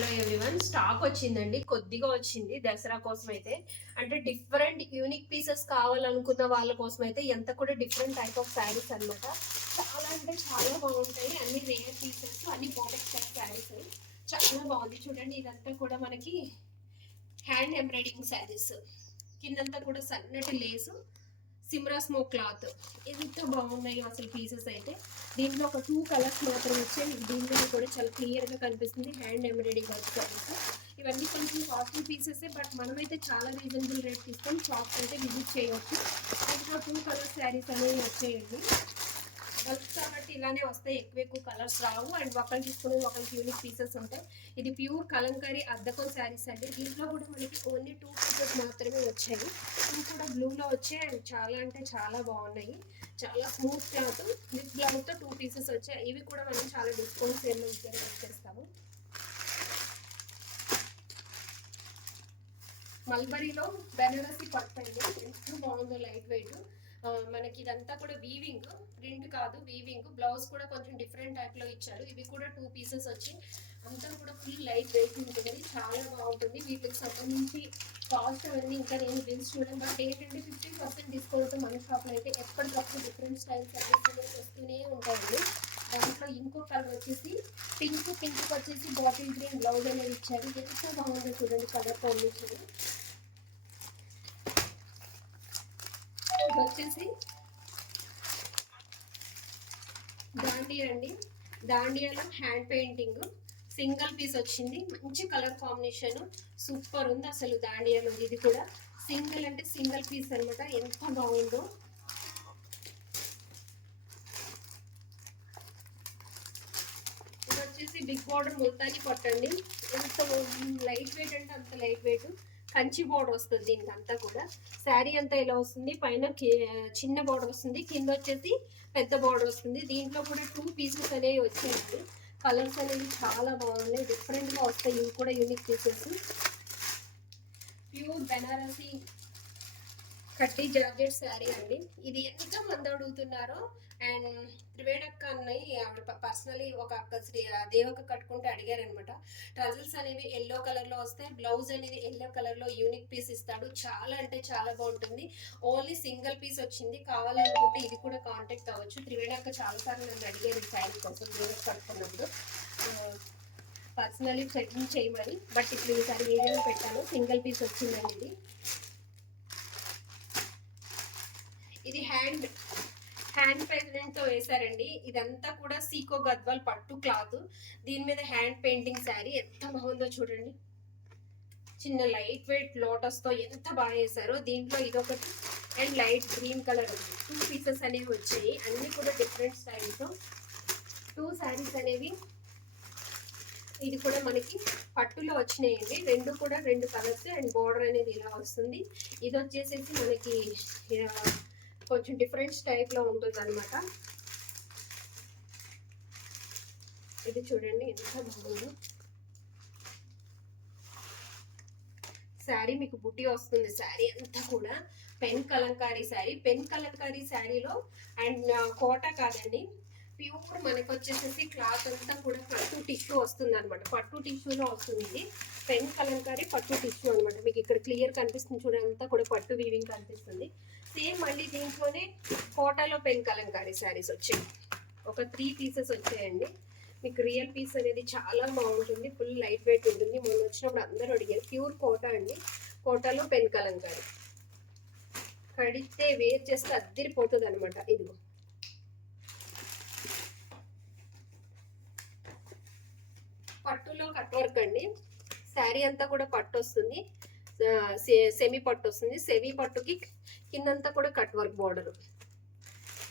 Hello everyone. Stock వచ్చిందండి కొద్దిగా వచ్చింది దసరా కోసం అయితే అంటే డిఫరెంట్ యూనిక్ పీసెస్ కావాలనుకున్న వాళ్ళ కోసం అయితే ఎంత కూడా డిఫరెంట్ టైప్ ఆఫ్ శారీస్ అన్నమాట. చాలా అంటే చాలా బాగుంటాయి. అన్ని రేర్ పీసెస్ అన్ని బోటెక్స్ టైప్ శారీస్. చాలా బాగుంది. చూడండి ఇదంతా కూడా మనకి హ్యాండ్ ఎంబ్రాయిడింగ్ శారీస్. కిందంతా కూడా సన్నటి లేసు సిమ్రా స్మోక్ క్లాత్. ఎంత బాగున్నాయి అసలు పీసెస్ అయితే. దీంట్లో ఒక టూ కలర్స్ మాత్రం వచ్చాయి. దీంట్లో కూడా చాలా క్లియర్గా కనిపిస్తుంది. హ్యాండ్ ఎంబ్రాయిడరీ వర్క్ కలర్స్ ఇవన్నీ కొంచెం కాస్ట్లీ పీసెస్ బట్ మనమైతే చాలా రీజనబుల్ రేట్ ఇస్తాం షాప్స్ అయితే విజిట్ చేయవచ్చు దీంట్లో టూ కలర్ శారీస్ అనేవి వచ్చాయండి. బల్క్ కాబట్టి ఇలానే వస్తాయి. ఎక్కువ ఎక్కువ కలర్స్ రావు. అండ్ ఒకరికి తీసుకునే ఒకరికి యూనిక్ పీసెస్ ఉంటాయి. ఇది ప్యూర్ కలంకారీ అద్దకం శారీస్ అండి. దీంట్లో కూడా మనకి ఓన్లీ టూ పీసెస్ మాత్రమే వచ్చాయి. ఇవి కూడా బ్లూలో వచ్చాయి. అండ్ చాలా అంటే చాలా బాగున్నాయి. చాలా స్మూత్ క్లాత్ విత్ బ్లౌజ్తో టూ పీసెస్ వచ్చాయి. ఇవి కూడా మనం చాలా డిస్కౌంట్స్ ఏమో వచ్చేస్తాము మల్బరీలో బెనారసీ పట్టు అండి. ఎంత బాగుందో లైట్ వెయిట్ మనకి ఇదంతా కూడా వీవింగ్ ప్రింట్ కాదు వీవింగ్ బ్లౌజ్ కూడా కొంచెం డిఫరెంట్ టైప్లో ఇచ్చారు. ఇవి కూడా టూ పీసెస్ వచ్చి అంతా కూడా ఫుల్ లైట్ వెయిట్ ఉంటుంది. చాలా బాగుంటుంది. వీటికి సంబంధించి కాస్ట్ అవన్నీ ఇంకా నేను బిల్స్ చూడండి బట్ ఏంటంటే ఫిఫ్టీ పర్సెంట్ డిస్కౌంట్ మన షాప్లో అయితే ఎప్పటికప్పుడు డిఫరెంట్ స్టైల్ సర్వీస్ అనేది వస్తూనే ఉంటాయండి. దాంట్లో ఇంకో కలర్ వచ్చేసి పింక్ పింక్ వచ్చేసి బాటిల్ గ్రీన్ బ్లౌజ్ అనేది ఇచ్చారు. ఎంత బాగుందో చూడండి కలర్ కాంబినేషన్ ఇది వచ్చేసి దాండియా అండి దాండియాలో హ్యాండ్ పెయింటింగ్. సింగిల్ పీస్ వచ్చింది. మంచి కలర్ కాంబినేషన్. సూపర్ ఉంది అసలు దాండియాలో ఇది కూడా. సింగిల్ అంటే సింగిల్ పీస్ అనమాట ఎంత బాగుందో. ఇది వచ్చేసి బిగ్ బార్డర్ ముల్తాని పట్టండి ఎంత లైట్ వెయిట్ అంటే అంత లైట్ వెయిట్. కంచి బోర్డర్ వస్తుంది దీనికి అంతా కూడా. శారీ అంతా ఇలా వస్తుంది? పైన చిన్న బోర్డర్ వస్తుంది. కింద వచ్చేసి పెద్ద బోర్డర్ వస్తుంది. దీంట్లో కూడా టూ పీసెస్ అనేవి వచ్చాయండి. కలర్స్ అనేవి చాలా బాగున్నాయి. డిఫరెంట్గా వస్తాయి. ఇవి కూడా యూనిక్ పీసెస్ ప్యూర్ బెనారసీ కట్టి జార్జెట్ శారీ అండి. ఇది ఎంత మంది అడుగుతున్నారో అండ్ త్రివేణక్క అన్నయ్య ఆవిడ పర్సనలీ ఒక అక్క శ్రీ దేవక కట్టుకుంటే అడిగారనమాట. ట్రజల్స్ అనేవి ఎల్లో కలర్లో వస్తాయి బ్లౌజ్ అనేది ఎల్లో కలర్లో యూనిక్ పీస్ ఇస్తాడు. చాలా అంటే చాలా బాగుంటుంది. ఓన్లీ సింగిల్ పీస్ వచ్చింది. కావాలనుకుంటే ఇది కూడా కాంటాక్ట్ అవ్వచ్చు. త్రివేణక్క చాలాసార్లు నన్ను అడిగారు ఈ శారీ కోసం దేవక కట్టుకున్నప్పుడు పర్సనలీ సెటిల్ చేయమని బట్ ఇప్పుడు ఈసారి వీడియో పెట్టాను. సింగిల్ పీస్ వచ్చిందండి ఇది ఇది హ్యాండ్ హ్యాండ్తో వేశారండి. ఇదంతా కూడా సీకో గద్వాల్ పట్టు క్లాత్. దీని మీద హ్యాండ్ పెయింటింగ్ శారీ ఎంత బాగుందో చూడండి. చిన్న లైట్ వెయిట్ లోటస్తో ఎంత బాగా వేశారో దీంట్లో ఇదొకటి. అండ్ లైట్ గ్రీన్ కలర్ ఉంది. టూ పీసెస్ అనేవి వచ్చాయి. అన్ని కూడా డిఫరెంట్ స్టైల్తో టూ శారీస్ అనేవి ఇది కూడా మనకి పట్టులో వచ్చినాయండి. రెండు కూడా రెండు కలర్స్ అండ్ బోర్డర్ అనేది ఇలా వస్తుంది. ఇది వచ్చేసేసి మనకి కొంచెం డిఫరెంట్ టైప్లో ఉంటుంది అనమాట ఇది చూడండి ఎంత బాగుందో. శారీ మీకు బుట్టి వస్తుంది శారీ అంతా కూడా. పెన్ కలంకారీ శారీ. పెన్ కలంకారీ శారీలో అండ్ కోట కాదండి. ప్యూర్ మనకు వచ్చేసేసి క్లాత్ అంతా కూడా పట్టు టిష్యూ వస్తుంది అనమాట పట్టు టిష్యూలో వస్తుంది ఇది. పెన్ కలంకారీ పట్టు టిష్యూ అనమాట మీకు ఇక్కడ క్లియర్ కనిపిస్తుంది చూడండి అంతా కూడా పట్టు వీవింగ్ కనిపిస్తుంది. సేమ్ మళ్ళీ దీంట్లోనే కోటాలో పెన్ కలంకారీ శారీస్ వచ్చాయి. ఒక త్రీ పీసెస్ వచ్చాయండి. మీకు రియల్ పీస్ అనేది చాలా బాగుంటుంది. ఫుల్ లైట్ వెయిట్ ఉంటుంది. మొన్న వచ్చినప్పుడు అందరూ అడిగారు ప్యూర్ కోటా అండి. కోటాలో పెన్ కలంకారీ కడితే వేర్ చేస్తే అద్దరిపోతుంది అనమాట ఇదిగో. పట్టులో కట్ వర్క్ అండి. శారీ అంతా కూడా పట్టు వస్తుంది సెమీ పట్టు వస్తుంది. సెమీ పట్టుకి కిందంతా కూడా కట్ వర్క్ బార్డర్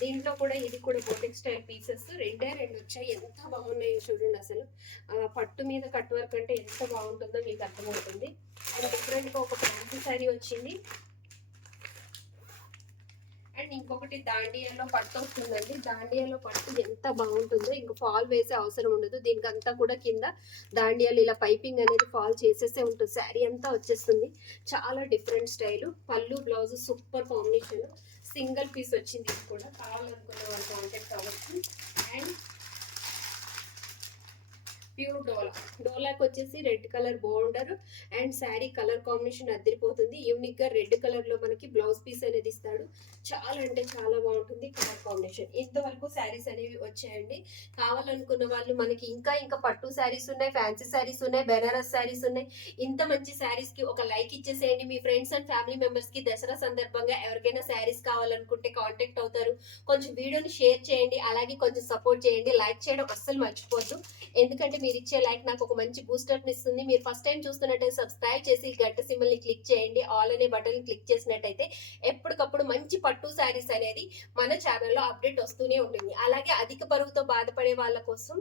దీంట్లో కూడా ఇది కూడా బోటిక్ స్టైల్ పీసెస్ రెండే రెండు వచ్చాయి. ఎంత బాగున్నాయో చూడండి అసలు. పట్టు మీద కట్ వర్క్ అంటే ఎంత బాగుంటుందో మీకు అర్థమవుతుంది. అండ్ డిఫరెంట్గా ఒక ఫ్యాన్సీ శారీ వచ్చింది. అండ్ ఇంకొకటి దాండియాలో పట్టు వస్తుందండి. దాండియాలో పట్టు ఎంత బాగుంటుందో ఇంక ఫాల్ వేసే అవసరం ఉండదు. దీనికి అంతా కూడా కింద దాండియాలు ఇలా పైపింగ్ అనేది ఫాల్ చేసేసే ఉంటుంది. శారీ అంతా వచ్చేస్తుంది. చాలా డిఫరెంట్ స్టైల్. పళ్ళు blouse super combination. Single piece వచ్చింది కూడా. కావాలనుకున్న వాళ్ళు కాంటాక్ట్ అవ్వచ్చు. And pure Dola. డోలాకి వచ్చేసి red colour border and sari colour combination అద్దరిపోతుంది. యూనిక్గా రెడ్ కలర్లో మనకి బ్లౌజ్ పీస్ అనేది ఇస్తాడు. చాలా అంటే చాలా బాగుంటుంది కలర్ కాంబినేషన్. ఇంతవరకు శారీస్ అనేవి వచ్చాయండి. కావాలనుకున్న వాళ్ళు మనకి ఇంకా ఇంకా పట్టు శారీస్ ఉన్నాయి ఫ్యాన్సీ శారీస్ ఉన్నాయి బెనారస్ శారీస్ ఉన్నాయి. ఇంత మంచి శారీస్కి ఒక లైక్ ఇచ్చేసేయండి మీ ఫ్రెండ్స్ అండ్ ఫ్యామిలీ మెంబర్స్కి దసరా సందర్భంగా ఎవరికైనా శారీస్ కావాలనుకుంటే కాంటాక్ట్ అవుతారు. కొంచెం వీడియోని షేర్ చేయండి. అలాగే కొంచెం సపోర్ట్ చేయండి. లైక్ చేయడం అస్సలు మర్చిపోద్దు. ఎందుకంటే మీ మీరు ఇచ్చే లైక్ నాకు ఒక మంచి బూస్టర్ ఇస్తుంది. మీరు ఫస్ట్ టైం చూస్తున్నట్టయితే సబ్స్క్రైబ్ చేసి గంట సింబల్ని క్లిక్ చేయండి. ఆల్ అనే బటన్ క్లిక్ చేసినట్టయితే ఎప్పటికప్పుడు మంచి పట్టు శారీస్ అనేది మన ఛానల్లో అప్డేట్ వస్తూనే ఉంటుంది. అలాగే అధిక బరువుతో బాధపడే వాళ్ళ కోసం